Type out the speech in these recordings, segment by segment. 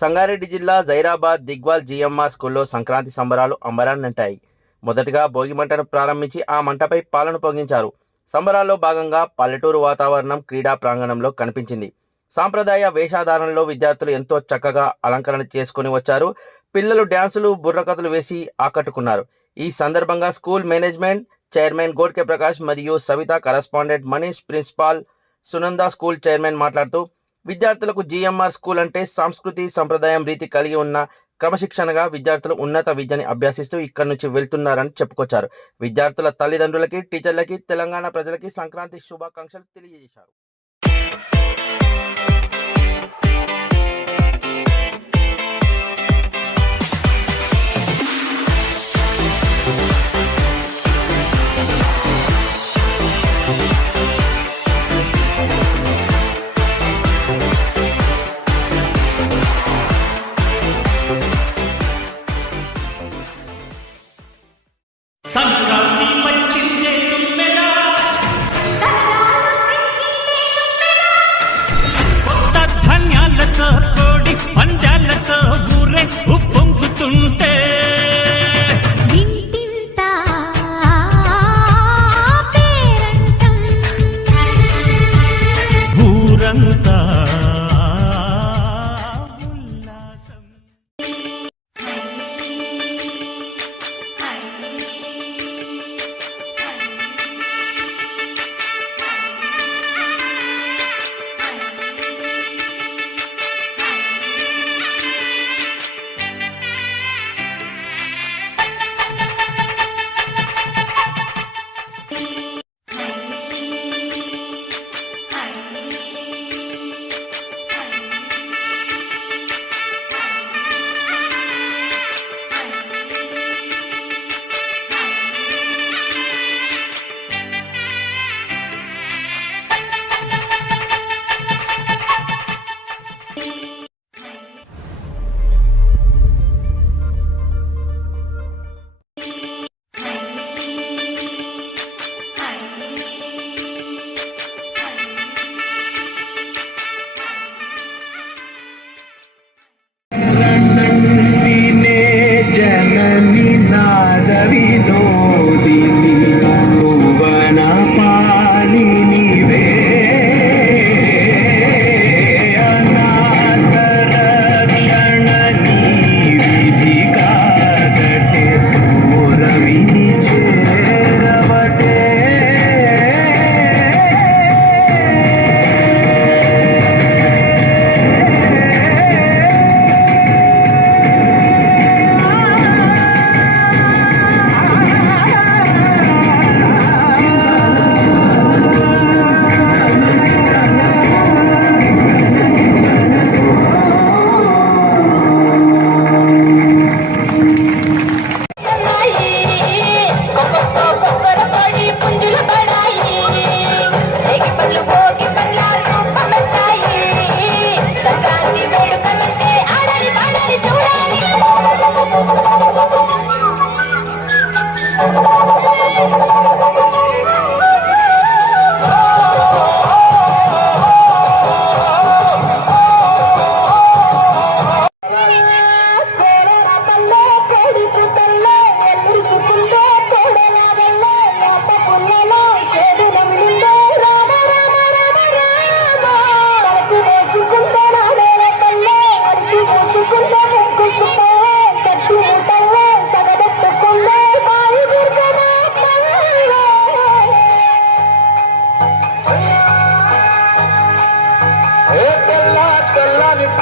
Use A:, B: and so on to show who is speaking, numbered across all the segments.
A: సంగారెడ్డి జిల్లా జైరాబాద్ దిగ్వాల్ జిఎంఆర్ స్కూల్లో సంక్రాంతి సంబరాలు అంబరాన్నంటాయి మొదటగా భోగి మంటను ప్రారంభించి ఆ మంటపై పాలను పొంగించారు. సంబరాల్లో భాగంగా పల్లెటూరు వాతావరణం క్రీడా ప్రాంగణంలో కనిపించింది. సాంప్రదాయ వేషాధారణలో విద్యార్థులు ఎంతో చక్కగా అలంకరణ చేసుకుని వచ్చారు. పిల్లలు డ్యాన్సులు బుర్రకథలు వేసి ఆకట్టుకున్నారు. ఈ సందర్భంగా school management chairman Godke Prakash మరియు Savitha correspondent Manish principal Sunanda school chairman మాట్లాడుతూ విద్యార్థులకు జిఎంఆర్ స్కూల్ అంటే సంస్కృతి సంప్రదాయం రీతి కలిగి ఉన్న క్రమశిక్షణగా విద్యార్థులు ఉన్నత విద్యని అభ్యసిస్తూ ఇక్కడి నుంచి వెళ్తున్నారని చెప్పుకొచ్చారు. విద్యార్థుల తల్లిదండ్రులకి టీచర్లకి తెలంగాణ ప్రజలకి సంక్రాంతి శుభాకాంక్షలు తెలియజేశారు.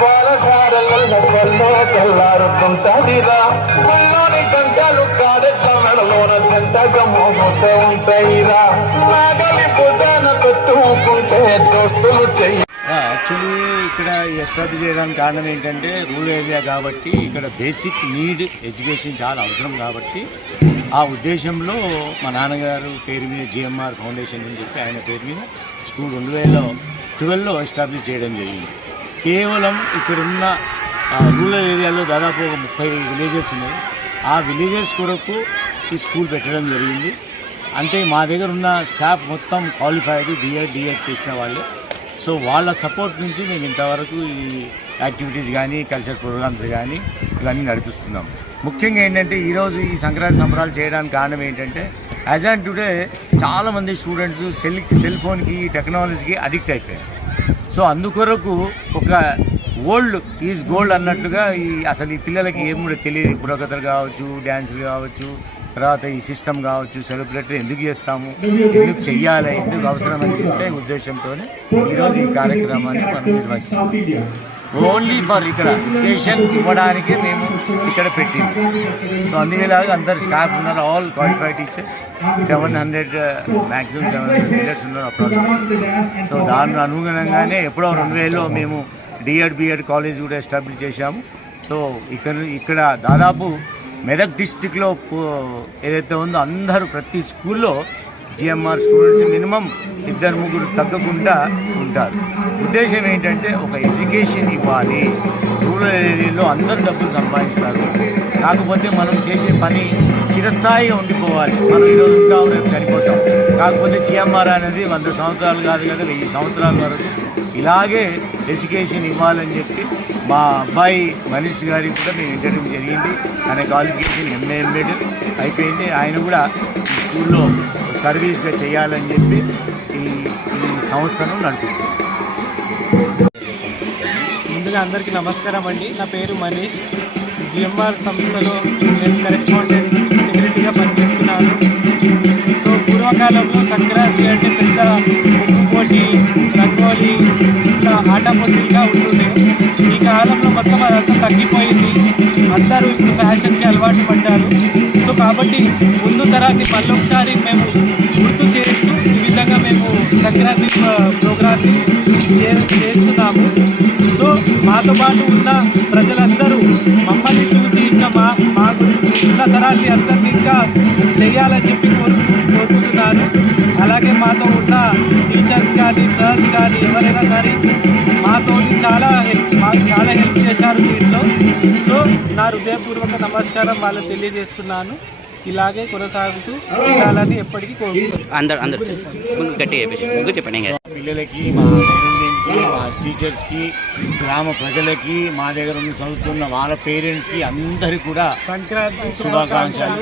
B: తెల్లని పాలధారల పల్లో తెల్లారుతుంటదిరా గుల్లోని గంటలు కాడెట్ల మెడలోన చెంతగా మోగుతూ ఉంటాయిరా. నాగలి భుజాన పెట్టుకుంటే దోస్తులు చెయ్యి.
C: యాక్చువల్లీ ఇక్కడ ఎస్టాబ్లిష్ చేయడానికి కారణం ఏంటంటే రూరల్ ఏరియా కాబట్టి ఇక్కడ బేసిక్ నీడ్ ఎడ్యుకేషన్ చాలా అవసరం కాబట్టి ఆ ఉద్దేశంలో మా నాన్నగారు పేరు మీద జిఎంఆర్ ఫౌండేషన్ అని చెప్పి ఆయన పేరు మీద స్కూల్ రెండు వేల ట్వెల్వ్లో ఎస్టాబ్లిష్ చేయడం జరిగింది. కేవలం ఇక్కడున్న రూరల్ ఏరియాలో దాదాపు ఒక ముప్పై విలేజెస్ ఉన్నాయి. ఆ విలేజెస్ కొరకు ఈ స్కూల్ పెట్టడం జరిగింది. అంటే మా దగ్గర ఉన్న స్టాఫ్ మొత్తం క్వాలిఫైడ్ డిఎడ్ డిఎడ్ చేసిన వాళ్ళే. సో వాళ్ళ సపోర్ట్ నుంచి మేము ఇంతవరకు ఈ యాక్టివిటీస్ కానీ కల్చర్ ప్రోగ్రామ్స్ కానీ ఇవన్నీ నడిపిస్తున్నాం. ముఖ్యంగా ఏంటంటే ఈరోజు ఈ సంక్రాంతి సంబరాలు చేయడానికి కారణం ఏంటంటే యాజ్ అండ్ టుడే చాలామంది స్టూడెంట్స్ సెల్ సెల్ ఫోన్కి టెక్నాలజీకి అడిక్ట్ అయిపోయారు. సో అందుకొరకు ఒక ఓల్డ్ ఈజ్ గోల్డ్ అన్నట్లుగా ఈ అసలు ఈ పిల్లలకి ఏం కూడా తెలియదు. బుర్రకథలు కావచ్చు డ్యాన్సులు కావచ్చు తర్వాత ఈ సిస్టమ్ కావచ్చు సెలబ్రేటరీ ఎందుకు చేస్తాము ఎందుకు చెయ్యాలి ఎందుకు అవసరం అని చెప్పే ఉద్దేశంతో ఈరోజు ఈ కార్యక్రమాన్ని మనం నిర్వహిస్తాం ఓన్లీ ఫర్ ఇక్కడ స్టేషన్ ఇవ్వడానికే మేము ఇక్కడ పెట్టింది. సో అందుకేలాగా అందరు స్టాఫ్ ఉన్నారు all qualified teachers seven hundred maximum seven hundred teachers ఉన్నారు అప్పుడు సో దాని అనుగుణంగానే ఎప్పుడో రెండు వేలలో మేము డిఎడ్ బిఎడ్ కాలేజ్ కూడా ఎస్టాబ్లిష్ చేశాము. సో ఇక్కడ ఇక్కడ దాదాపు మెదక్ డిస్టిక్లో ఏదైతే ఉందో అందరూ ప్రతి స్కూల్లో జిఎంఆర్ స్టూడెంట్స్ మినిమం ఇద్దరు ముగ్గురు తగ్గకుండా ఉంటారు. ఉద్దేశం ఏంటంటే ఒక ఎడ్యుకేషన్ ఇవ్వాలి. రూరల్ ఏరియాలో అందరూ డబ్బులు సంపాదిస్తారు. కాకపోతే మనం చేసే పని చిరస్థాయిగా ఉండిపోవాలి. మనం ఈరోజు ఉంటాం రేపు చనిపోతాం. కాకపోతే చిఎంఆర్ అనేది వంద సంవత్సరాలు కాదు కదా వెయ్యి సంవత్సరాల వరకు. ఇలాగే ఎడ్యుకేషన్ ఇవ్వాలని చెప్పి మా అబ్బాయి మనీష్ గారికి కూడా నేను ఇంటర్వ్యూ జరిగింది. ఆయన క్వాలిఫికేషన్ ఎంఏ ఎంబెడ్ అయిపోయింది. ఆయన కూడా స్కూల్లో సర్వీస్గా చేయాలని చెప్పి సంస్థను నడిపిస్తుంది.
D: ముందుగా అందరికీ నమస్కారం అండి. నా పేరు మనీష్. జిఎంఆర్ సంస్థలో నేను కరెస్పాండెంట్ సెక్రటరీగా పనిచేస్తున్నాను. సో పూర్వకాలంలో సంక్రాంతి అంటే పెద్ద ముగ్గు పోటీ రంగోలి ఇట్లా ఆటపోటీలుగా ఉంటుండే. ఈ కాలంలో మొత్తం అదంతా తగ్గిపోయింది. అందరూ ఇప్పుడు ఫ్యాషన్కి అలవాటు పడ్డారు. సో కాబట్టి ముందు తరాన్ని మళ్ళొకసారి మేము మేము సంక్రాంతి ప్రోగ్రాన్ని చేస్తున్నాము. సో మాతో పాటు ఉన్న ప్రజలందరూ మమ్మల్ని చూసి ఇంకా మా మాకు ఉన్న తరాన్ని అందరినీ ఇంకా చేయాలని చెప్పి కోరు కోరుకుంటున్నాను. అలాగే మాతో ఉన్న టీచర్స్ కానీ సార్స్ కానీ ఎవరైనా సరే మాతో చాలా హెల్ప్ మాకు చాలా హెల్ప్ చేశారు దీంట్లో. సో నా హృదయపూర్వక నమస్కారం వాళ్ళకి తెలియజేస్తున్నాను. ఇలాగే కొనసాగుతూ ఉండాలని ఎప్పటికీ
E: అందరు అందరు ముందు గట్టిగా చెప్పేసి చెప్పండి
C: పిల్లలకి మా మా టీచర్స్కి గ్రామ ప్రజలకి మా దగ్గర ఉన్న చదువుతున్న వాళ్ళ పేరెంట్స్కి అందరికీ కూడా
D: సంక్రాంతి
C: శుభాకాంక్షలు.